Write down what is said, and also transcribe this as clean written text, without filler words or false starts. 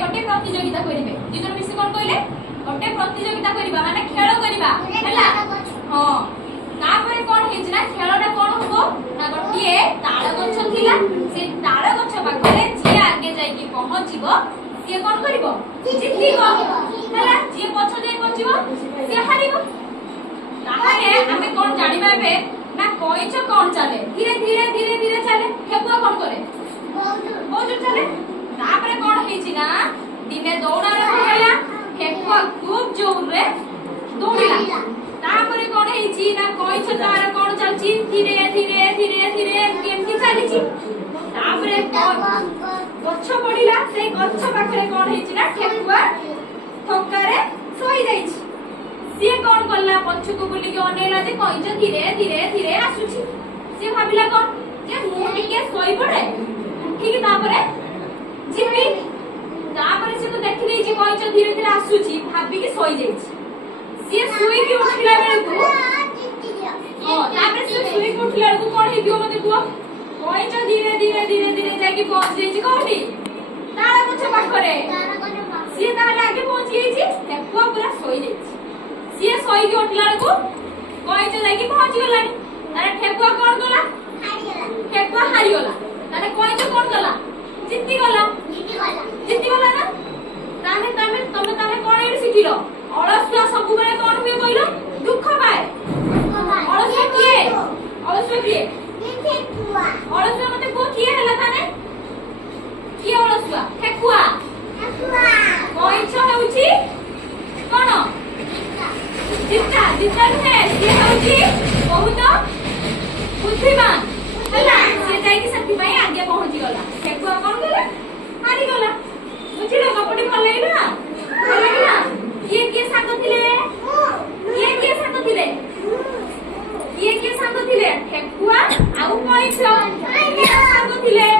गोटे प्रतियोगिता करिवे दुजन मिसी कोन कहले गोटे प्रतियोगिता करिबा माने खेल करिबा हैला हां तापरे कोन हेछि ना खेलटा कोन होबो ना गोटे ताळ गछ थिला से ताळ गछ पाखरे जे आगे जाई कि पहुंचीबो से कोन करिवो जितिबो हैला जे पछ जाई पहुंचीबो से हारिबो ताहाले हमें कोन जानिबा बे ना कइछ कोन चले धीरे धीरे धीरे धीरे चले ठेकुआ कोन करे बहुत चले तापरे कोन हेछि ना दिने दौड़ा रहला ठेकुआ खूब जोर रे दौड़िला तापरे कोन हेछि ना कइछ तार कोन चलछि धीरे धीरे धीरे धीरे केमति चलीछि तापरे गछ पडिला से गछ पाखरे कोन हेछि ना ठेकुआ ठोकारे सोई जाइछि से कोन करला पछकु बुली के अनेला जे कइछ धीरे धीरे धीरे आसुछि से भाबिला कोन जे मु टिके सोई पड़े उठी के तापरे जिपी तापरे से तो देखि नै जे कइछ धीरे धीरे आसुछि भाबी के सोई जाइछि से सोई के उठिला बेले को ओ तापरे से सोई के उठिला को कोन हे दियो मते को कइछ धीरे धीरे धीरे धीरे जाकी पहुंच जाइछि कोठी तारा कुछ पाखरे से तारा आगे पहुंच जाइछि देखो पूरा सोई जाइछि से सोई के उठला को कइछ जाकी पहुंच गेलानी तारे ठेकुआ कोन गला ठेकुआ हारि गला तारे कइछ कोन गला जित्ती गला ना ताने तमे कोन एडी सिखिलो अलसुआ सब बेले कोन हुए कइलो दुख पाए अलसुआ किए ठेकुआ अलसुआ मते को किए हला ताने किए अलसुआ ठेकुआ कइछ होउची कोन जित्ता है से होउची बहुत बुद्धिमान हला से जाई कि शक्ति पाई आगे पहुंची गला ठेकुआ कोन गला हारि गला बुझिलो कपटी भल लागला किए साथ थिले किए साथ थिले ठेकुआ आउ कइछ साथ थिले